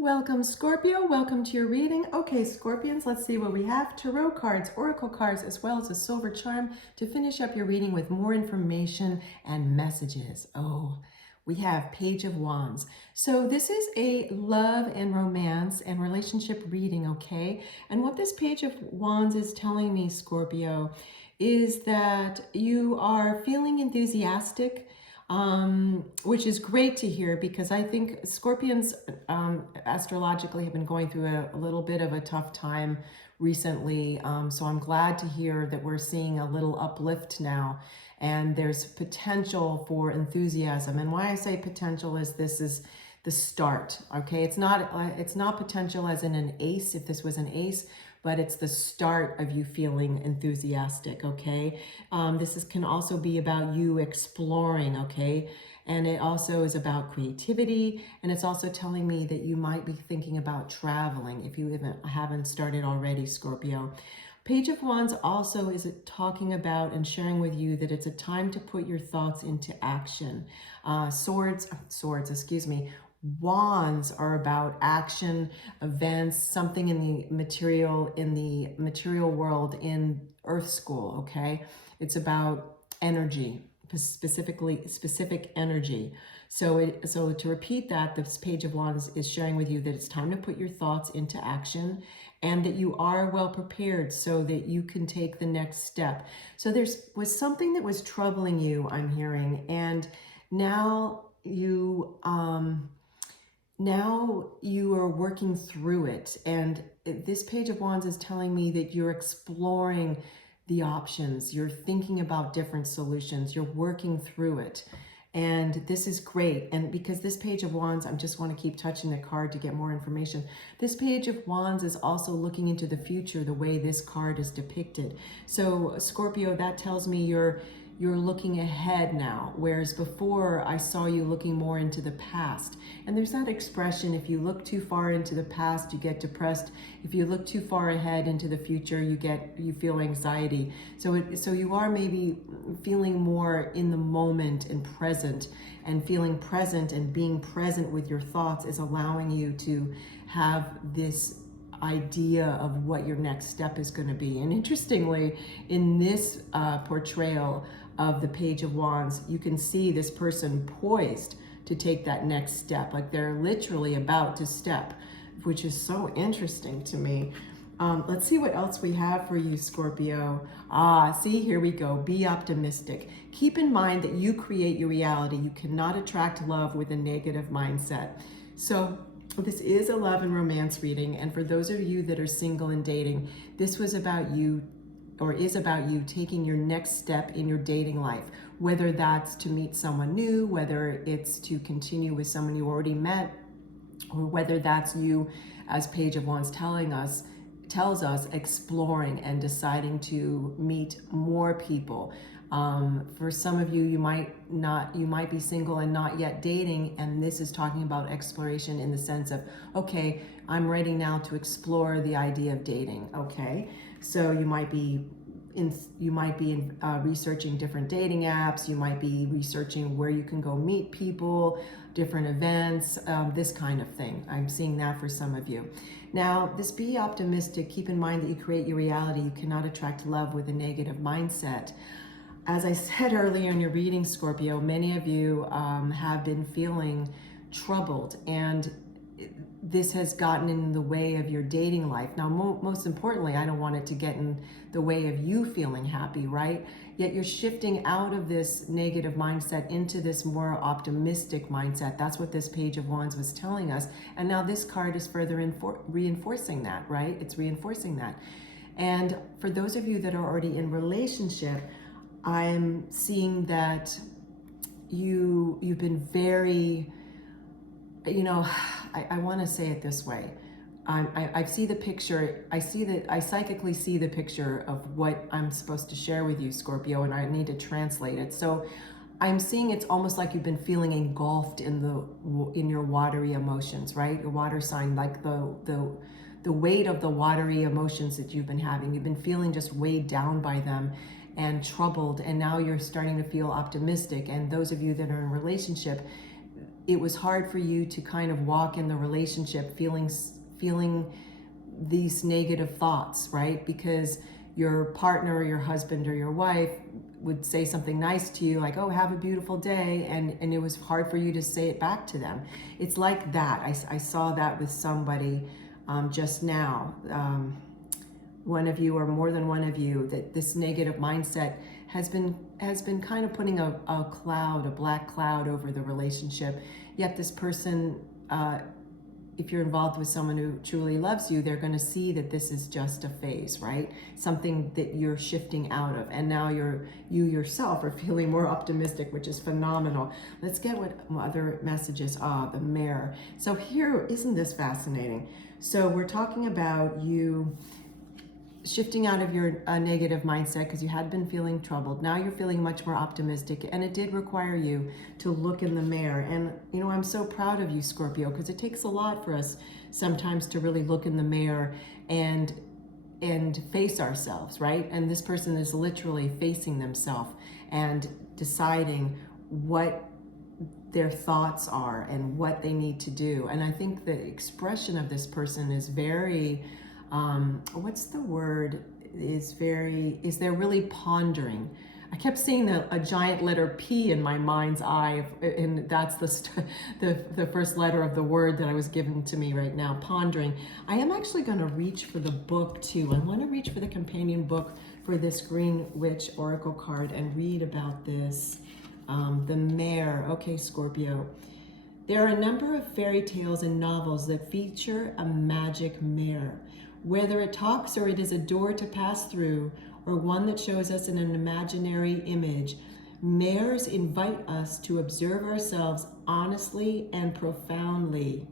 Welcome, Scorpio. Welcome to your reading. Okay, Scorpions, let's see what we have. Tarot cards, oracle cards, as well as a silver charm to finish up your reading with more information and messages. Oh, we have Page of Wands. So this is a love and romance and relationship reading, okay? And what this Page of Wands is telling me, Scorpio, is that you are feeling enthusiastic, which is great to hear because I think Scorpions astrologically have been going through a little bit of a tough time recently. So I'm glad to hear that we're seeing a little uplift now and there's potential for enthusiasm. And why I say potential is this is the start, okay? It's not potential as in an ace, if this was an ace, but it's the start of you feeling enthusiastic, okay? Can also be about you exploring, okay? And it also is about creativity, and it's also telling me that you might be thinking about traveling if you haven't started already, Scorpio. Page of Wands also is talking about and sharing with you that it's a time to put your thoughts into action. Wands are about action, events, something in the material world in Earth School, okay? It's about energy, specific energy. So to repeat that, this Page of Wands is sharing with you that it's time to put your thoughts into action and that you are well prepared so that you can take the next step. So was something that was troubling you, I'm hearing, and now you are working through it. And this Page of Wands is telling me that you're exploring the options. You're thinking about different solutions. You're working through it. And this is great. And because this Page of Wands, I just want to keep touching the card to get more information. This Page of Wands is also looking into the future the way this card is depicted. So Scorpio, that tells me you're looking ahead now, whereas before I saw you looking more into the past. And there's that expression, if you look too far into the past, you get depressed. If you look too far ahead into the future, you feel anxiety. So you are maybe feeling more in the moment and present, and feeling present and being present with your thoughts is allowing you to have this idea of what your next step is going to be. And interestingly, in this portrayal of the Page of Wands, you can see this person poised to take that next step, like they're literally about to step, which is so interesting to me. Let's see what else we have for you, Scorpio. See, here we go. Be optimistic. Keep in mind that you create your reality. You cannot attract love with a negative mindset. So this is a love and romance reading, and for those of you that are single and dating, this was about you, or is about you taking your next step in your dating life, whether that's to meet someone new, whether it's to continue with someone you already met, or whether that's you, as Page of Wands tells us, exploring and deciding to meet more people. For some of you, you might be single and not yet dating, and this is talking about exploration in the sense of, okay, I'm ready now to explore the idea of dating, okay? So you might be researching different dating apps, you might be researching where you can go meet people, different events, this kind of thing. I'm seeing that for some of you. Now, this be optimistic, keep in mind that you create your reality. You cannot attract love with a negative mindset. As I said earlier in your reading, Scorpio, many of you have been feeling troubled, and this has gotten in the way of your dating life. Now, most importantly, I don't want it to get in the way of you feeling happy, right? Yet you're shifting out of this negative mindset into this more optimistic mindset. That's what this Page of Wands was telling us. And now this card is further reinforcing that, right? It's reinforcing that. And for those of you that are already in relationship, I'm seeing that you've been very, I want to say it this way. I see the picture. I psychically see the picture of what I'm supposed to share with you, Scorpio, and I need to translate it. So I'm seeing it's almost like you've been feeling engulfed in your watery emotions, right? Your water sign, like the weight of the watery emotions that you've been having. You've been feeling just weighed down by them and troubled, and now you're starting to feel optimistic. And those of you that are in a relationship, it was hard for you to kind of walk in the relationship feeling these negative thoughts, right? Because your partner or your husband or your wife would say something nice to you, like, oh, have a beautiful day, and it was hard for you to say it back to them. It's like that. I saw that with somebody just now. One of you or more than one of you, that this negative mindset has been kind of putting a black cloud over the relationship. Yet this person, if you're involved with someone who truly loves you, they're going to see that this is just a phase, right? Something that you're shifting out of. And now you yourself are feeling more optimistic, which is phenomenal. Let's get what other messages are. The mirror. So here, isn't this fascinating? So we're talking about you shifting out of your negative mindset because you had been feeling troubled. Now you're feeling much more optimistic, and it did require you to look in the mirror. And you know, I'm so proud of you, Scorpio, because it takes a lot for us sometimes to really look in the mirror and face ourselves, right? And this person is literally facing themselves and deciding what their thoughts are and what they need to do. And I think the expression of this person is very what's the word, they're really pondering. I kept seeing a giant letter P in my mind's eye, and that's the first letter of the word that I was given to me right now, pondering. I am actually going to reach for the book too. I want to reach for the companion book for this Green Witch Oracle card and read about this. The mare. Okay, Scorpio. There are a number of fairy tales and novels that feature a magic mare. Whether it talks or it is a door to pass through, or one that shows us an imaginary image, mares invite us to observe ourselves honestly and profoundly.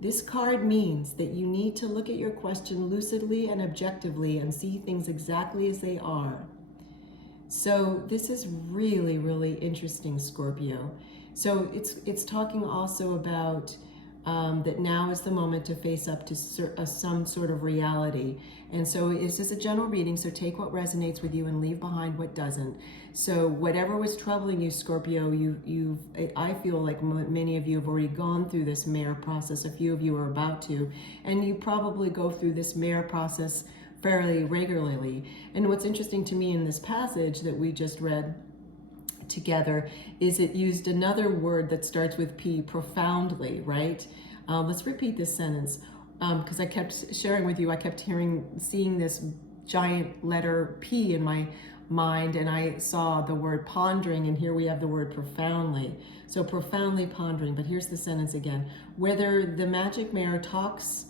This card means that you need to look at your question lucidly and objectively and see things exactly as they are. So this is really, really interesting, Scorpio. So it's talking also about that now is the moment to face up to some sort of reality. And so it's just a general reading, so take what resonates with you and leave behind what doesn't. So whatever was troubling you, Scorpio, I feel like many of you have already gone through this mare process. A few of you are about to, and you probably go through this mare process fairly regularly. And what's interesting to me in this passage that we just read together is it used another word that starts with P, profoundly, right? Let's repeat this sentence because I kept sharing with you, I kept seeing this giant letter P in my mind, and I saw the word pondering, and here we have the word profoundly. So profoundly pondering, but here's the sentence again. Whether the mare talks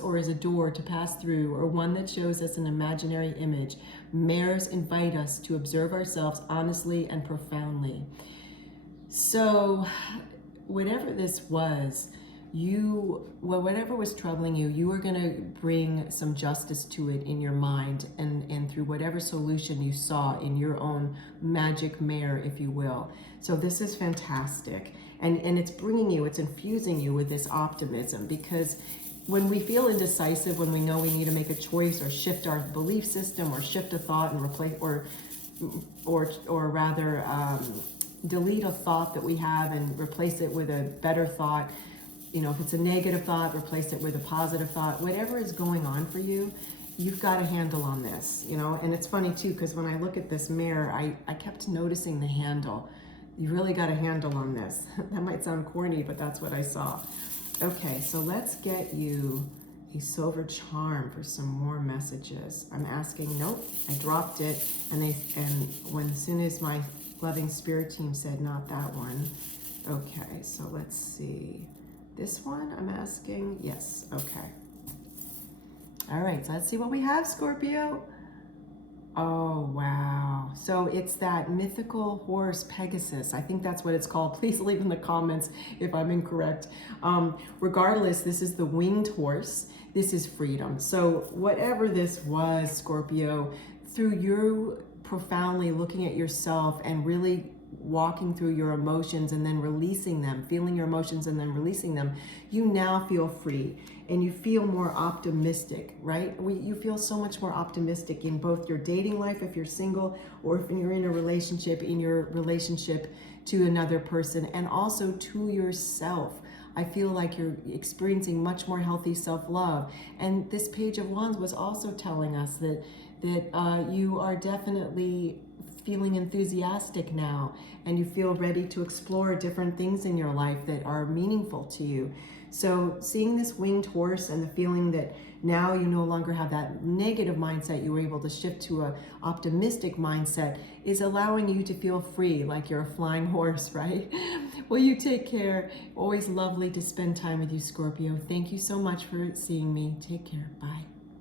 or is a door to pass through, or one that shows us an imaginary image, mares invite us to observe ourselves honestly and profoundly. So whatever this was, whatever was troubling you, you are going to bring some justice to it in your mind and through whatever solution you saw in your own magic mare, if you will. So this is fantastic. And it's infusing you with this optimism, because when we feel indecisive, when we know we need to make a choice or shift our belief system or shift a thought and replace, or rather delete a thought that we have and replace it with a better thought, you know, if it's a negative thought, replace it with a positive thought, whatever is going on for you, you've got a handle on this, you know. And it's funny too, because when I look at this mirror, I kept noticing the handle. You really got a handle on this. That might sound corny, but that's what I saw. Okay, so let's get you a silver charm for some more messages. I'm asking, nope, I dropped it, and as soon as my loving spirit team said not that one. Okay, so let's see. This one I'm asking, yes, okay. All right, so let's see what we have, Scorpio. Oh, wow. So it's that mythical horse, Pegasus. I think that's what it's called. Please leave in the comments if I'm incorrect. Regardless, this is the winged horse. This is freedom. So whatever this was, Scorpio, through you profoundly looking at yourself and really walking through your emotions and then releasing them, feeling your emotions and then releasing them, you now feel free and you feel more optimistic, right? You feel so much more optimistic in both your dating life if you're single, or if you're in your relationship to another person, and also to yourself. I feel like you're experiencing much more healthy self-love. And this Page of Wands was also telling us that you are definitely feeling enthusiastic now, and you feel ready to explore different things in your life that are meaningful to you. So seeing this winged horse and the feeling that now you no longer have that negative mindset, you were able to shift to an optimistic mindset, is allowing you to feel free, like you're a flying horse, right? Well, you take care. Always lovely to spend time with you, Scorpio. Thank you so much for seeing me. Take care. Bye.